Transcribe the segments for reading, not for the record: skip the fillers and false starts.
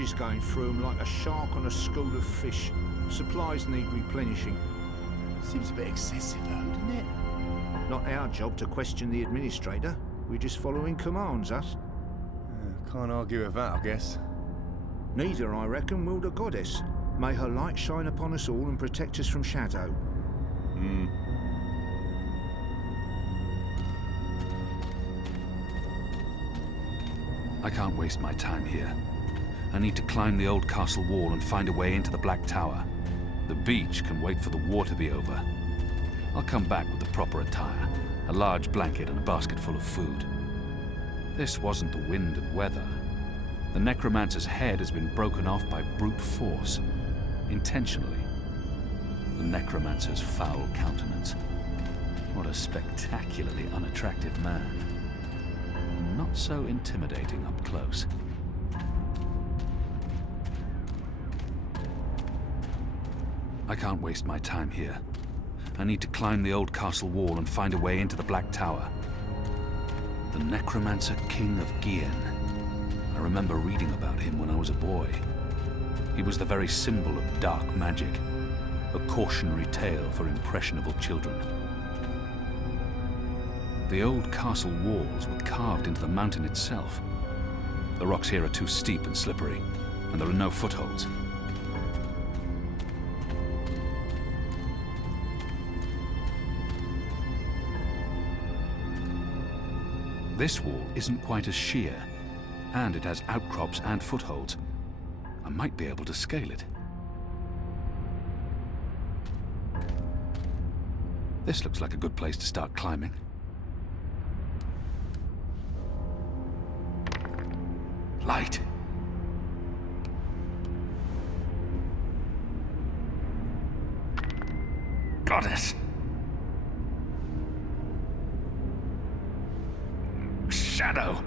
is going through them like a shark on a school of fish. Supplies need replenishing. Seems a bit excessive though, doesn't it? Not our job to question the administrator. We're just following commands, us. Can't argue with that, I guess. Neither, I reckon, will the goddess. May her light shine upon us all and protect us from shadow. I can't waste my time here. I need to climb the old castle wall and find a way into the Black Tower. The beach can wait for the war to be over. I'll come back with the proper attire, a large blanket and a basket full of food. This wasn't the wind and weather. The necromancer's head has been broken off by brute force, intentionally. The necromancer's foul countenance. What a spectacularly unattractive man. And not so intimidating up close. I can't waste my time here. I need to climb the old castle wall and find a way into the Black Tower. The Necromancer King of Gian. I remember reading about him when I was a boy. He was the very symbol of dark magic, a cautionary tale for impressionable children. The old castle walls were carved into the mountain itself. The rocks here are too steep and slippery, and there are no footholds. This wall isn't quite as sheer, and it has outcrops and footholds. I might be able to scale it. This looks like a good place to start climbing. Light! Goddess! Shadow!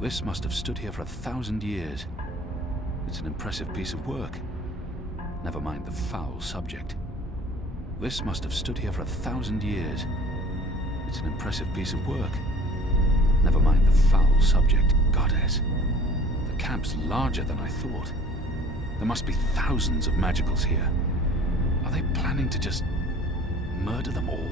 This must have stood here for 1,000 years. It's an impressive piece of work. Never mind the foul subject. This must have stood here for 1,000 years. It's an impressive piece of work. Never mind the foul subject. Goddess. The camp's larger than I thought. There must be thousands of magicals here. Are they planning to just murder them all?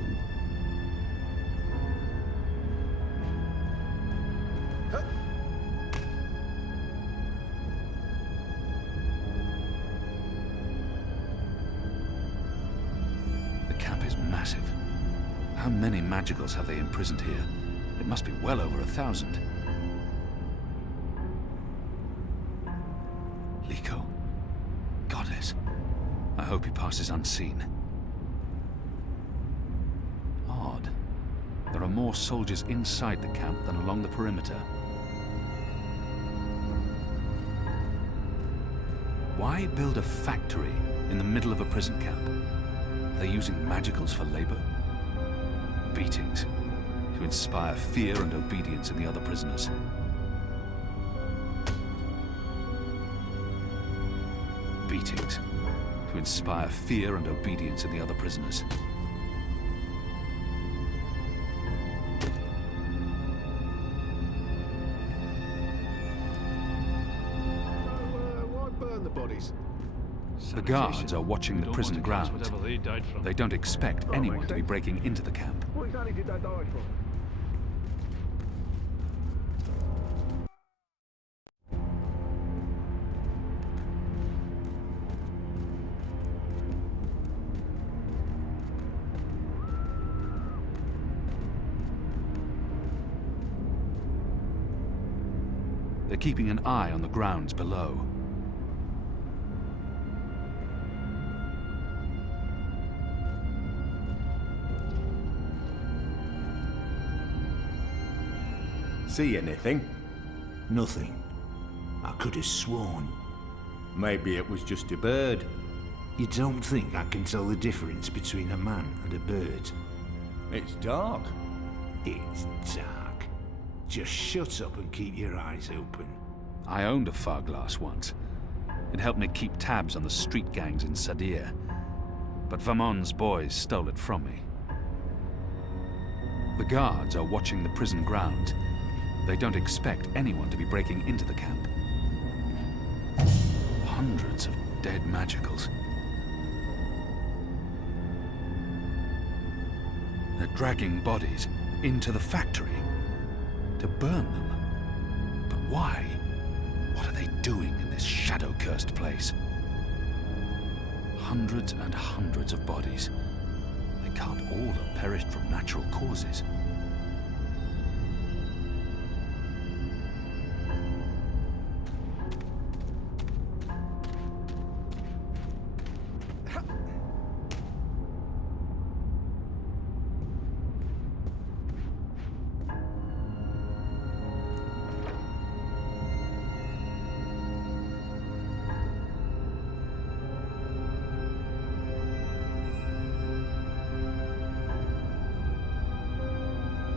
Massive. How many magicals have they imprisoned here? It must be well over 1,000. Liko? Goddess. I hope he passes unseen. Odd. There are more soldiers inside the camp than along the perimeter. Why build a factory in the middle of a prison camp? Are they using magicals for labor? Beatings, to inspire fear and obedience in the other prisoners. Beatings, to inspire fear and obedience in the other prisoners. Why burn the bodies? The guards are watching the prison grounds. They don't expect anyone to be breaking into the camp. What exactly did they die for? They're keeping an eye on the grounds below. See anything? Nothing. I could have sworn. Maybe it was just a bird. You don't think I can tell the difference between a man and a bird? It's dark. It's dark. Just shut up and keep your eyes open. I owned a far glass once. It helped me keep tabs on the street gangs in Sadir. But Vamon's boys stole it from me. The guards are watching the prison grounds. They don't expect anyone to be breaking into the camp. Hundreds of dead magicals. They're dragging bodies into the factory to burn them. But why? What are they doing in this shadow-cursed place? Hundreds and hundreds of bodies. They can't all have perished from natural causes.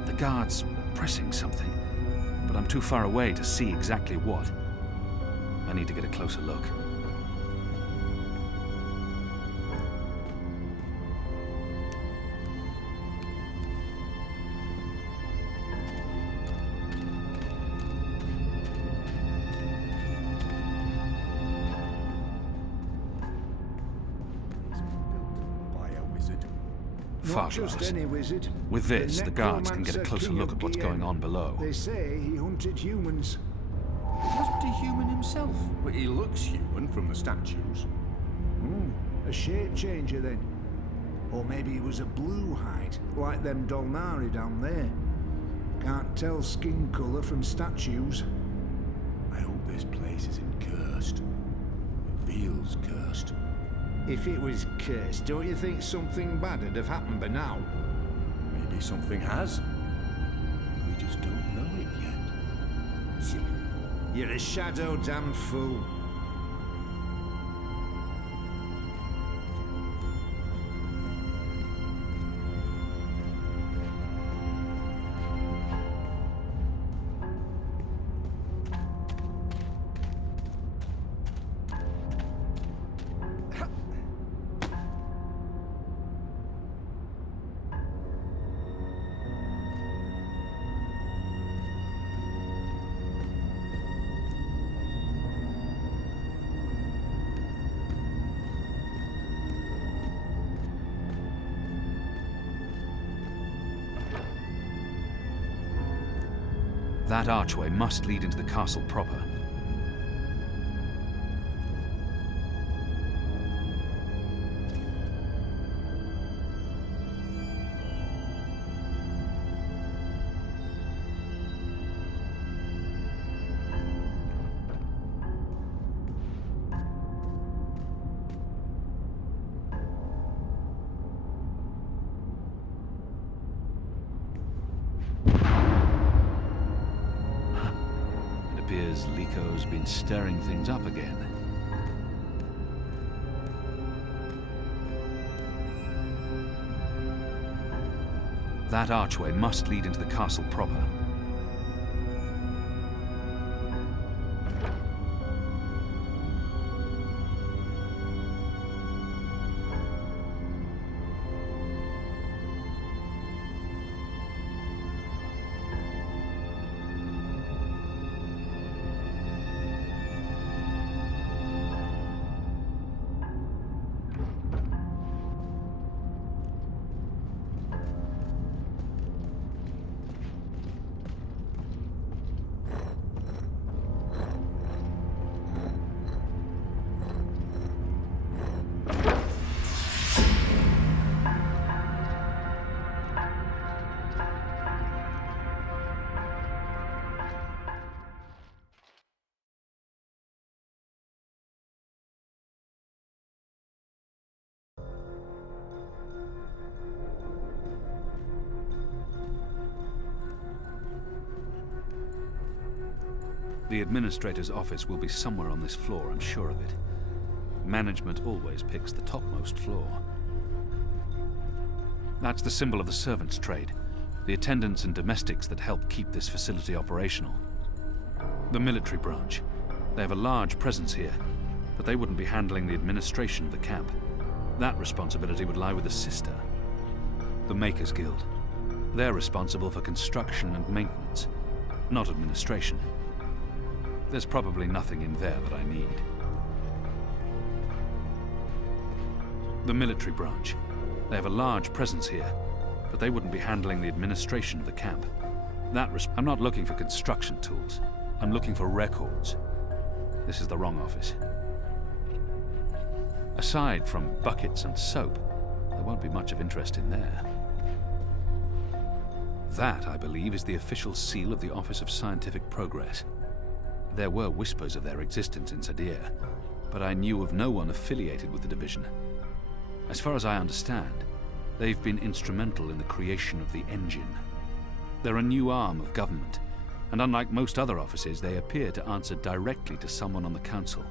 The guard's pressing something, but I'm too far away to see exactly what. I need to get a closer look. By a wizard. Not just Farglass. any wizard. With this, the guards can get a closer King look of at what's Gien. going on below. They say he hunted humans. Wasn't he human himself? But he looks human from the statues. A shape changer then. Or maybe he was a blue hide, like them Dolnari down there. Can't tell skin colour from statues. I hope this place isn't cursed. It feels cursed. If it was cursed, don't you think something bad would have happened by now? Maybe something has. And we just don't know it yet. You're a shadow damned fool. That archway must lead into the castle proper. Appears Liko's been stirring things up again. That archway must lead into the castle proper. The administrator's office will be somewhere on this floor, I'm sure of it. Management always picks the topmost floor. That's the symbol of the servants' trade, the attendants and domestics that help keep this facility operational. The military branch. They have a large presence here, but they wouldn't be handling the administration of the camp. That responsibility would lie with the sister. The Makers Guild. They're responsible for construction and maintenance, not administration. There's probably nothing in there that I need. The military branch. They have a large presence here, but they wouldn't be handling the administration of the camp. I'm not looking for construction tools. I'm looking for records. This is the wrong office. Aside from buckets and soap, there won't be much of interest in there. That, I believe, is the official seal of the Office of Scientific Progress. There were whispers of their existence in Sadir, but I knew of no one affiliated with the division. As far as I understand, they've been instrumental in the creation of the engine. They're a new arm of government, and unlike most other offices, they appear to answer directly to someone on the council.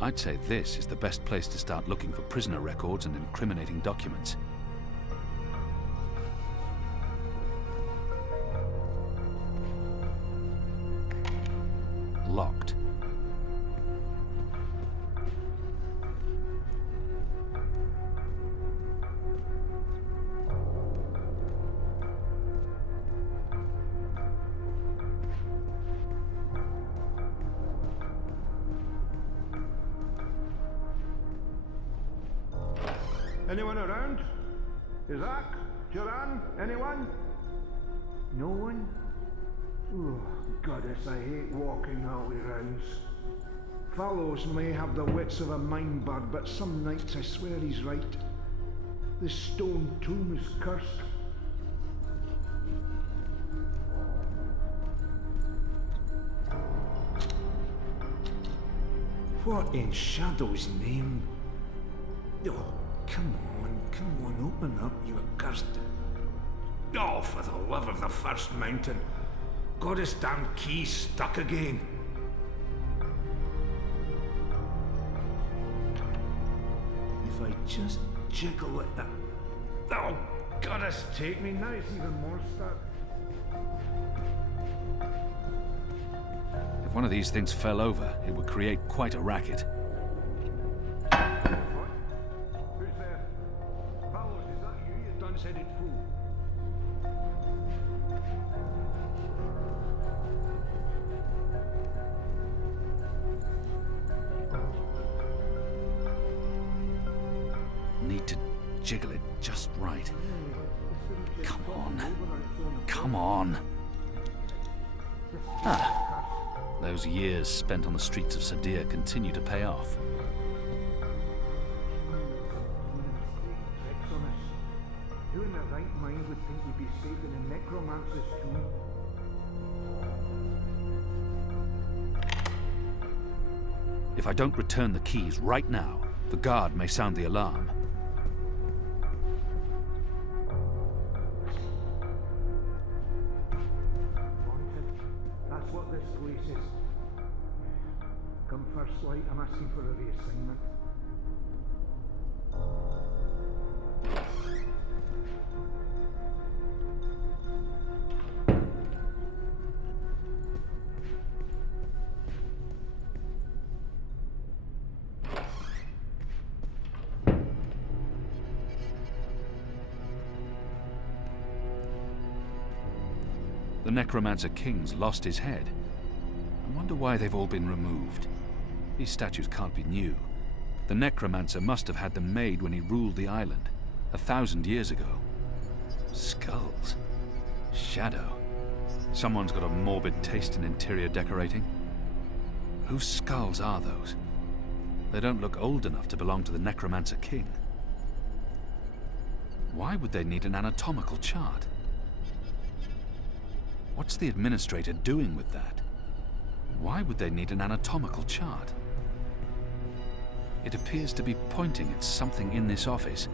I'd say this is the best place to start looking for prisoner records and incriminating documents. Locked. Anyone around? Isaac? Joran? Anyone? No one? Oh, goddess, I hate walking all the rounds. Fellows may have the wits of a mind bird, but some nights I swear he's right. This stone tomb is cursed. What in Shadow's name? Oh, come on, open up, you accursed. Oh, for the love of the first mountain. Got his damn key stuck again. If I just jiggle it, oh, goddess take me, now it's even more stuck. If one of these things fell over, it would create quite a racket. What? Who's there? Fellows, is that you, you dunce-headed fool? Need to jiggle it just right. Come on. Come on. Ah. Those years spent on the streets of Sadir continue to pay off. Who in their right mind would think you'd be safe in a necromancer's tomb? If I don't return the keys right now, the guard may sound the alarm. That's what this place is. Come first light, I'm asking for a reassignment. The Necromancer King's lost his head. I wonder why they've all been removed. These statues can't be new. The Necromancer must have had them made when he ruled the island, 1,000 years ago. Skulls. Shadow. Someone's got a morbid taste in interior decorating. Whose skulls are those? They don't look old enough to belong to the Necromancer King. Why would they need an anatomical chart? What's the administrator doing with that? Why would they need an anatomical chart? It appears to be pointing at something in this office.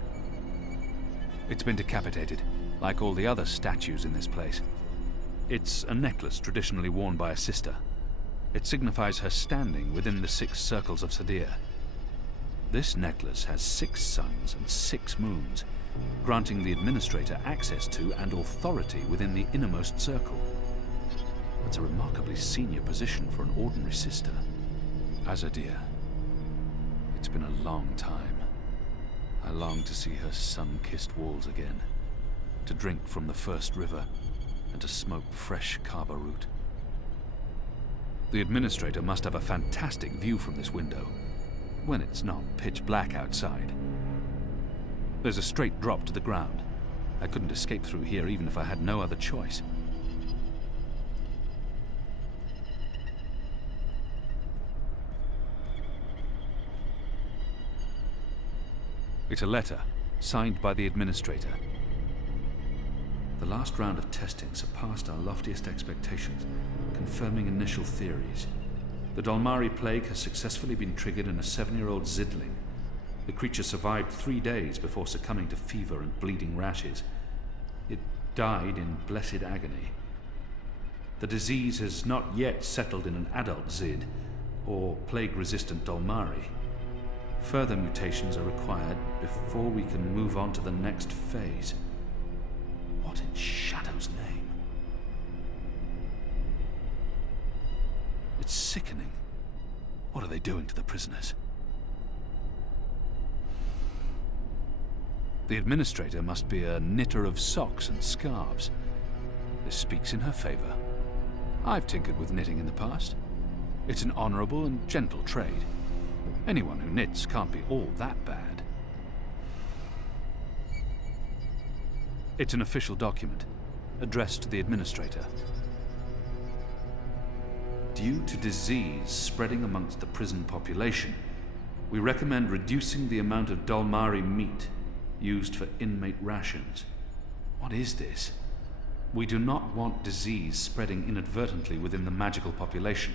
It's been decapitated, like all the other statues in this place. It's a necklace traditionally worn by a sister. It signifies her standing within the 6 circles of Sadir. This necklace has 6 suns and 6 moons, granting the administrator access to and authority within the innermost circle. That's a remarkably senior position for an ordinary sister. Azadir. It's been a long time. I long to see her sun-kissed walls again, to drink from the first river, and to smoke fresh kaba root. The administrator must have a fantastic view from this window, when it's not pitch black outside. There's a straight drop to the ground. I couldn't escape through here even if I had no other choice. It's a letter, signed by the administrator. The last round of testing surpassed our loftiest expectations, confirming initial theories. The Dalmari plague has successfully been triggered in a 7-year-old Zidling. The creature survived 3 days before succumbing to fever and bleeding rashes. It died in blessed agony. The disease has not yet settled in an adult Zid, or plague-resistant Dalmari. Further mutations are required before we can move on to the next phase. What in Shadow's name? It's sickening. What are they doing to the prisoners? The administrator must be a knitter of socks and scarves. This speaks in her favor. I've tinkered with knitting in the past. It's an honorable and gentle trade. Anyone who knits can't be all that bad. It's an official document, addressed to the administrator. Due to disease spreading amongst the prison population, we recommend reducing the amount of Dalmari meat used for inmate rations. What is this? We do not want disease spreading inadvertently within the magical population,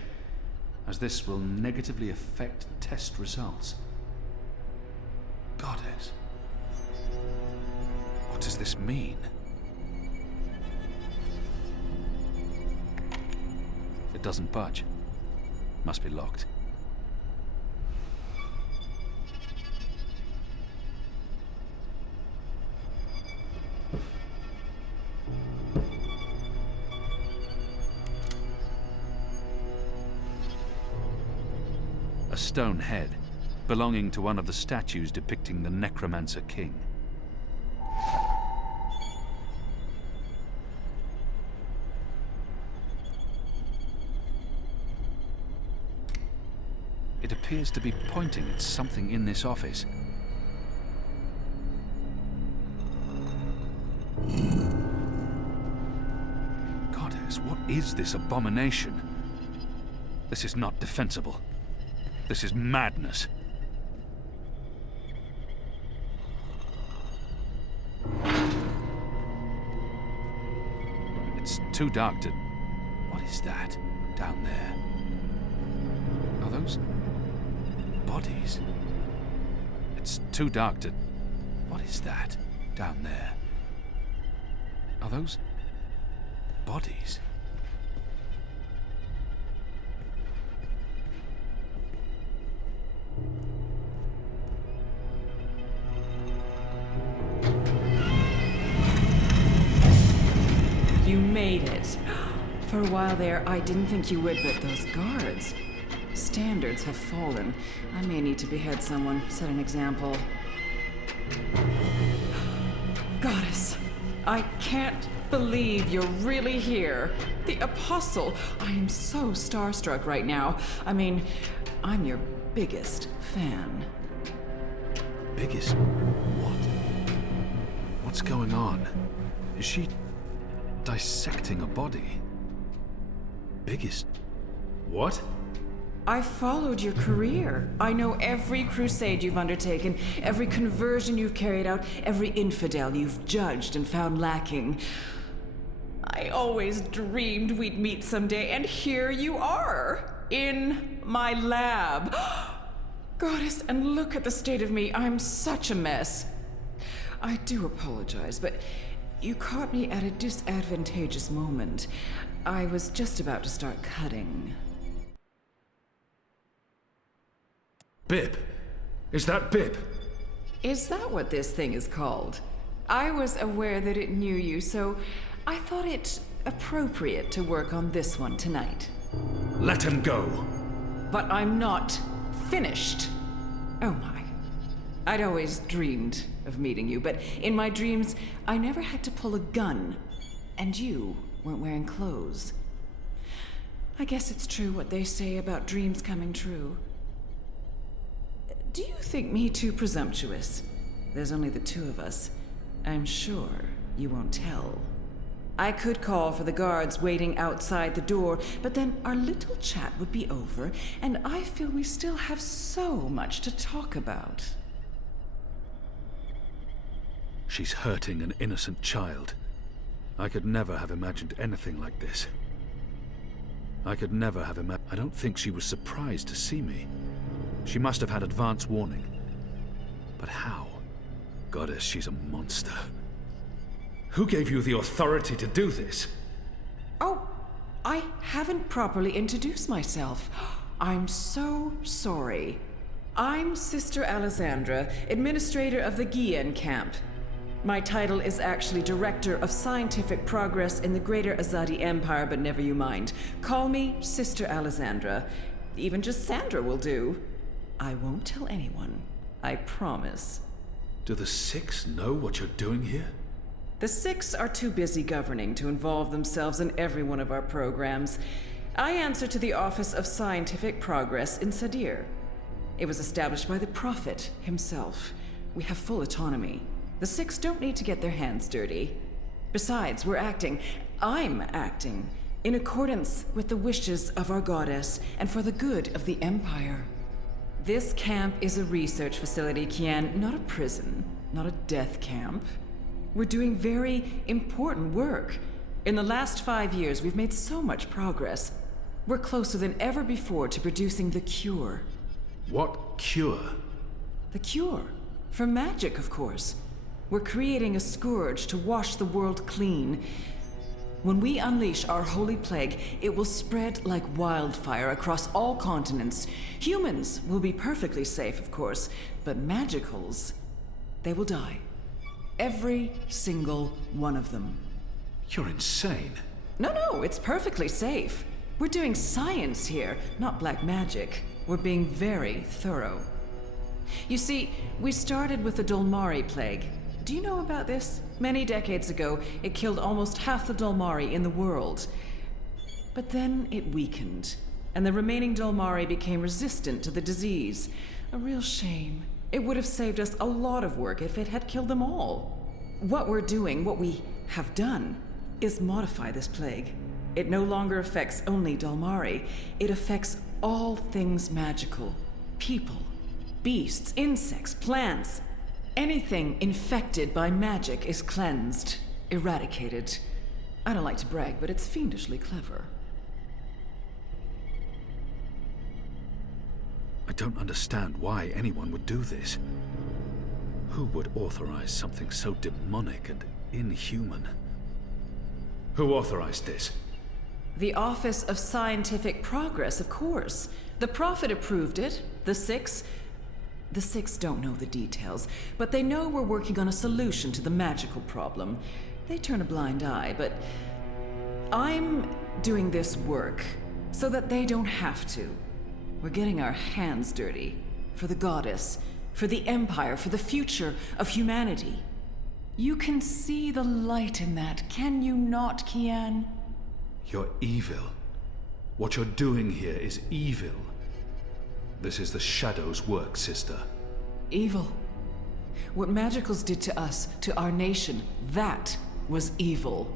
as this will negatively affect test results. Goddess. What does this mean? It doesn't budge. Must be locked. A stone head, belonging to one of the statues depicting the Necromancer King. It appears to be pointing at something in this office. Goddess, what is this abomination? This is not defensible. This is madness. It's too dark to... What is that down there? Are those bodies? It's too dark to... What is that down there? Are those bodies? You made it. For a while there, I didn't think you would, but those guards... Standards have fallen. I may need to behead someone, set an example. Goddess, I can't believe you're really here. The Apostle. I am so starstruck right now. I mean, I'm your biggest fan. Biggest? What? What's going on? Is she dissecting a body? Biggest? What? I've followed your career. I know every crusade you've undertaken, every conversion you've carried out, every infidel you've judged and found lacking. I always dreamed we'd meet someday, and here you are, in my lab. Goddess, and look at the state of me. I'm such a mess. I do apologize, but you caught me at a disadvantageous moment. I was just about to start cutting. Bib! Is that Bib? Is that what this thing is called? I was aware that it knew you, so I thought it appropriate to work on this one tonight. Let him go! But I'm not finished. Oh my. I'd always dreamed of meeting you, but in my dreams, I never had to pull a gun. And you weren't wearing clothes. I guess it's true what they say about dreams coming true. Do you think me too presumptuous? There's only the two of us. I'm sure you won't tell. I could call for the guards waiting outside the door, but then our little chat would be over, and I feel we still have so much to talk about. She's hurting an innocent child. I could never have imagined anything like this. I could never have imagined... I don't think she was surprised to see me. She must have had advance warning. But how? Goddess, she's a monster. Who gave you the authority to do this? Oh, I haven't properly introduced myself. I'm so sorry. I'm Sister Alessandra, administrator of the Gien camp. My title is actually Director of Scientific Progress in the Greater Azadi Empire, but never you mind. Call me Sister Alessandra. Even just Sandra will do. I won't tell anyone. I promise. Do the Six know what you're doing here? The Six are too busy governing to involve themselves in every one of our programs. I answer to the Office of Scientific Progress in Sadir. It was established by the Prophet himself. We have full autonomy. The Six don't need to get their hands dirty. Besides, I'm acting, in accordance with the wishes of our goddess and for the good of the Empire. This camp is a research facility, Kian, not a prison, not a death camp. We're doing very important work. In the last 5 years, we've made so much progress. We're closer than ever before to producing the cure. What cure? The cure? For magic, of course. We're creating a scourge to wash the world clean. When we unleash our holy plague, it will spread like wildfire across all continents. Humans will be perfectly safe, of course, but magicals, they will die. Every single one of them. You're insane. No, it's perfectly safe. We're doing science here, not black magic. We're being very thorough. You see, we started with the Dolmari plague. Do you know about this? Many decades ago, it killed almost half the Dolmari in the world. But then it weakened, and the remaining Dolmari became resistant to the disease. A real shame. It would have saved us a lot of work if it had killed them all. What we have done, is modify this plague. It no longer affects only Dolmari. It affects all things magical. People, beasts, insects, plants. Anything infected by magic is cleansed, eradicated. I don't like to brag, but it's fiendishly clever. I don't understand why anyone would do this. Who would authorize something so demonic and inhuman? Who authorized this? The Office of Scientific Progress, of course. The Prophet approved it. The Six don't know the details, but they know we're working on a solution to the magical problem. They turn a blind eye, but I'm doing this work so that they don't have to. We're getting our hands dirty. For the goddess, for the Empire, for the future of humanity. You can see the light in that, can you not, Kian? You're evil. What you're doing here is evil. This is the Shadow's work, sister. Evil. What magicals did to us, to our nation, that was evil.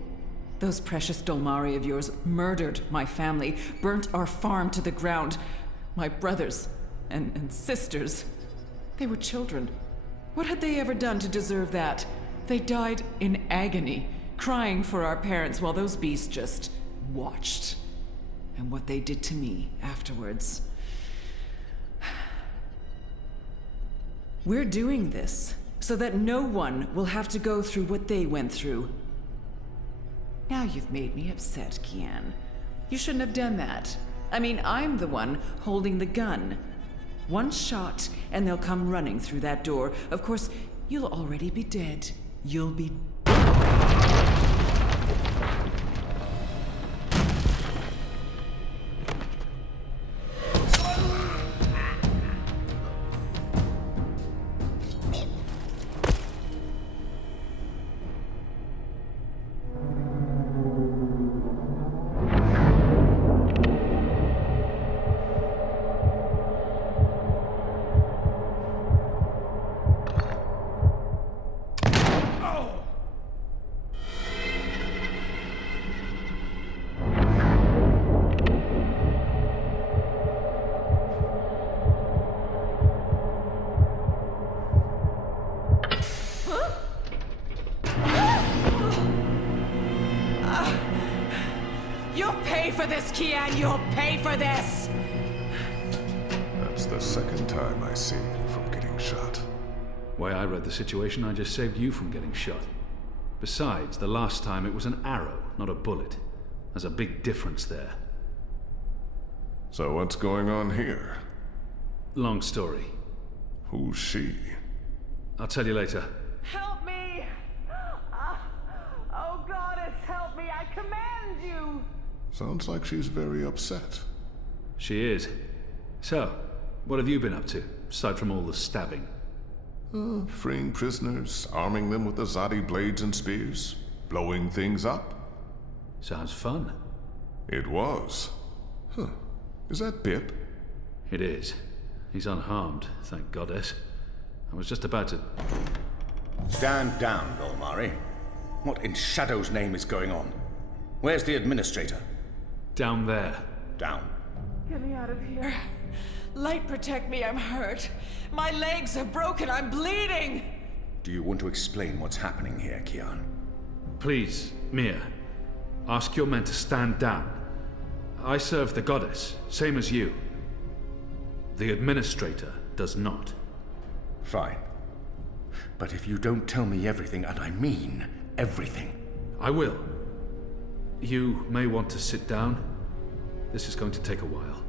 Those precious Dolmari of yours murdered my family, burnt our farm to the ground. My brothers and sisters. They were children. What had they ever done to deserve that? They died in agony, crying for our parents while those beasts just watched. And what they did to me afterwards. We're doing this so that no one will have to go through what they went through. Now you've made me upset, Kian. You shouldn't have done that. I mean, I'm the one holding the gun. One shot, and they'll come running through that door. Of course, you'll already be dead. You'll be... You'll pay for this, Kian! You'll pay for this! That's the second time I saved you from getting shot. Way I read the situation, I just saved you from getting shot. Besides, the last time it was an arrow, not a bullet. There's a big difference there. So what's going on here? Long story. Who's she? I'll tell you later. Help me! Oh, Goddess, help me! I command you! Sounds like she's very upset. She is. So, what have you been up to, aside from all the stabbing? Freeing prisoners, arming them with the Zadi blades and spears, blowing things up. Sounds fun. It was. Huh. Is that Bip? It is. He's unharmed, thank Goddess. I was just about to... Stand down, Golmari. What in Shadow's name is going on? Where's the administrator? Down there. Down. Get me out of here. Light, protect me, I'm hurt. My legs are broken, I'm bleeding! Do you want to explain what's happening here, Kian? Please, Mia. Ask your men to stand down. I serve the Goddess, same as you. The administrator does not. Fine. But if you don't tell me everything, and I mean everything... I will. You may want to sit down. This is going to take a while.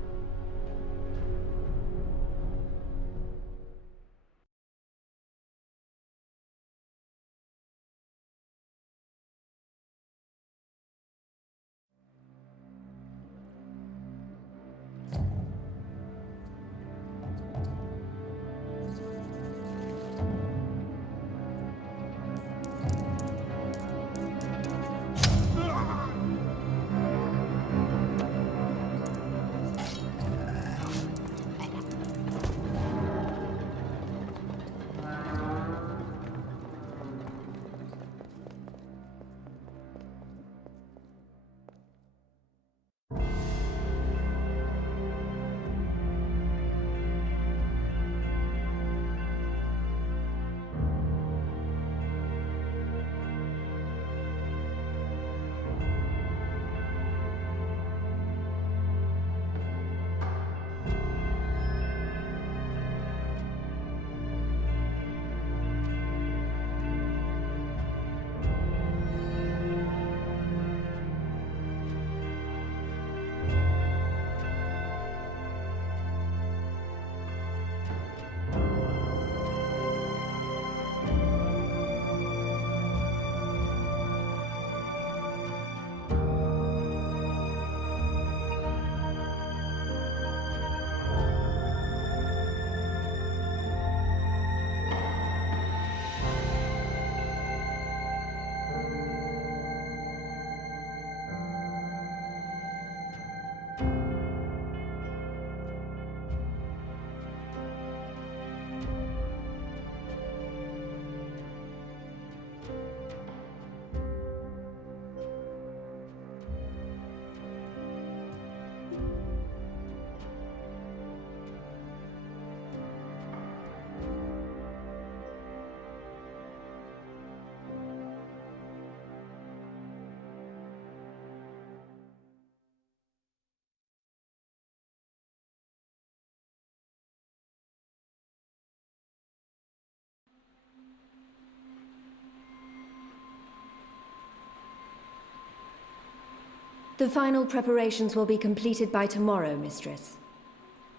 The final preparations will be completed by tomorrow, Mistress.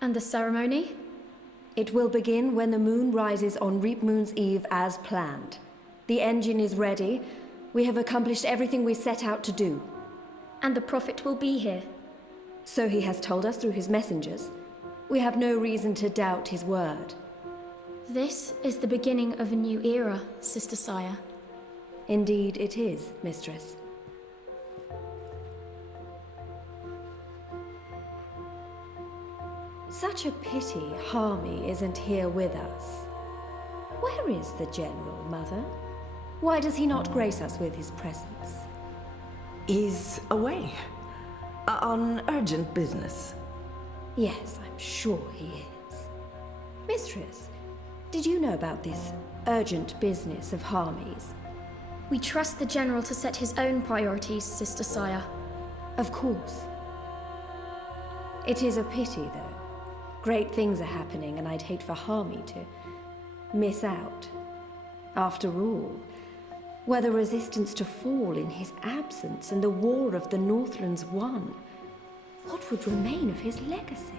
And the ceremony? It will begin when the moon rises on Reap Moon's Eve as planned. The engine is ready. We have accomplished everything we set out to do. And the Prophet will be here. So he has told us through his messengers. We have no reason to doubt his word. This is the beginning of a new era, Sister Saya. Indeed it is, Mistress. Such a pity Harmy isn't here with us. Where is the General, Mother? Why does he not grace us with his presence? He's away. On urgent business. Yes, I'm sure he is. Mistress, did you know about this urgent business of Harmy's? We trust the General to set his own priorities, Sister Saya. Of course. It is a pity, though. Great things are happening, and I'd hate for Harmy to miss out. After all, were the resistance to fall in his absence and the war of the Northlands won, what would remain of his legacy?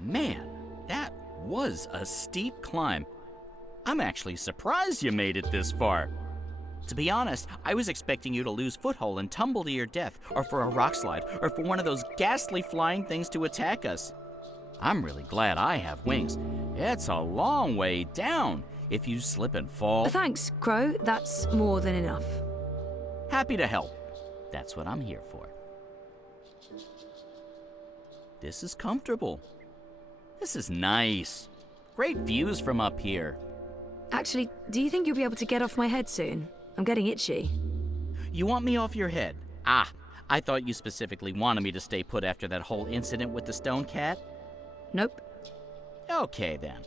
Man, that was a steep climb. I'm actually surprised you made it this far. To be honest, I was expecting you to lose foothold and tumble to your death, or for a rock slide, or for one of those ghastly flying things to attack us. I'm really glad I have wings. It's a long way down if you slip and fall. Thanks, Crow. That's more than enough. Happy to help. That's what I'm here for. This is comfortable. This is nice. Great views from up here. Actually, do you think you'll be able to get off my head soon? I'm getting itchy. You want me off your head? Ah, I thought you specifically wanted me to stay put after that whole incident with the stone cat. Nope. Okay, then.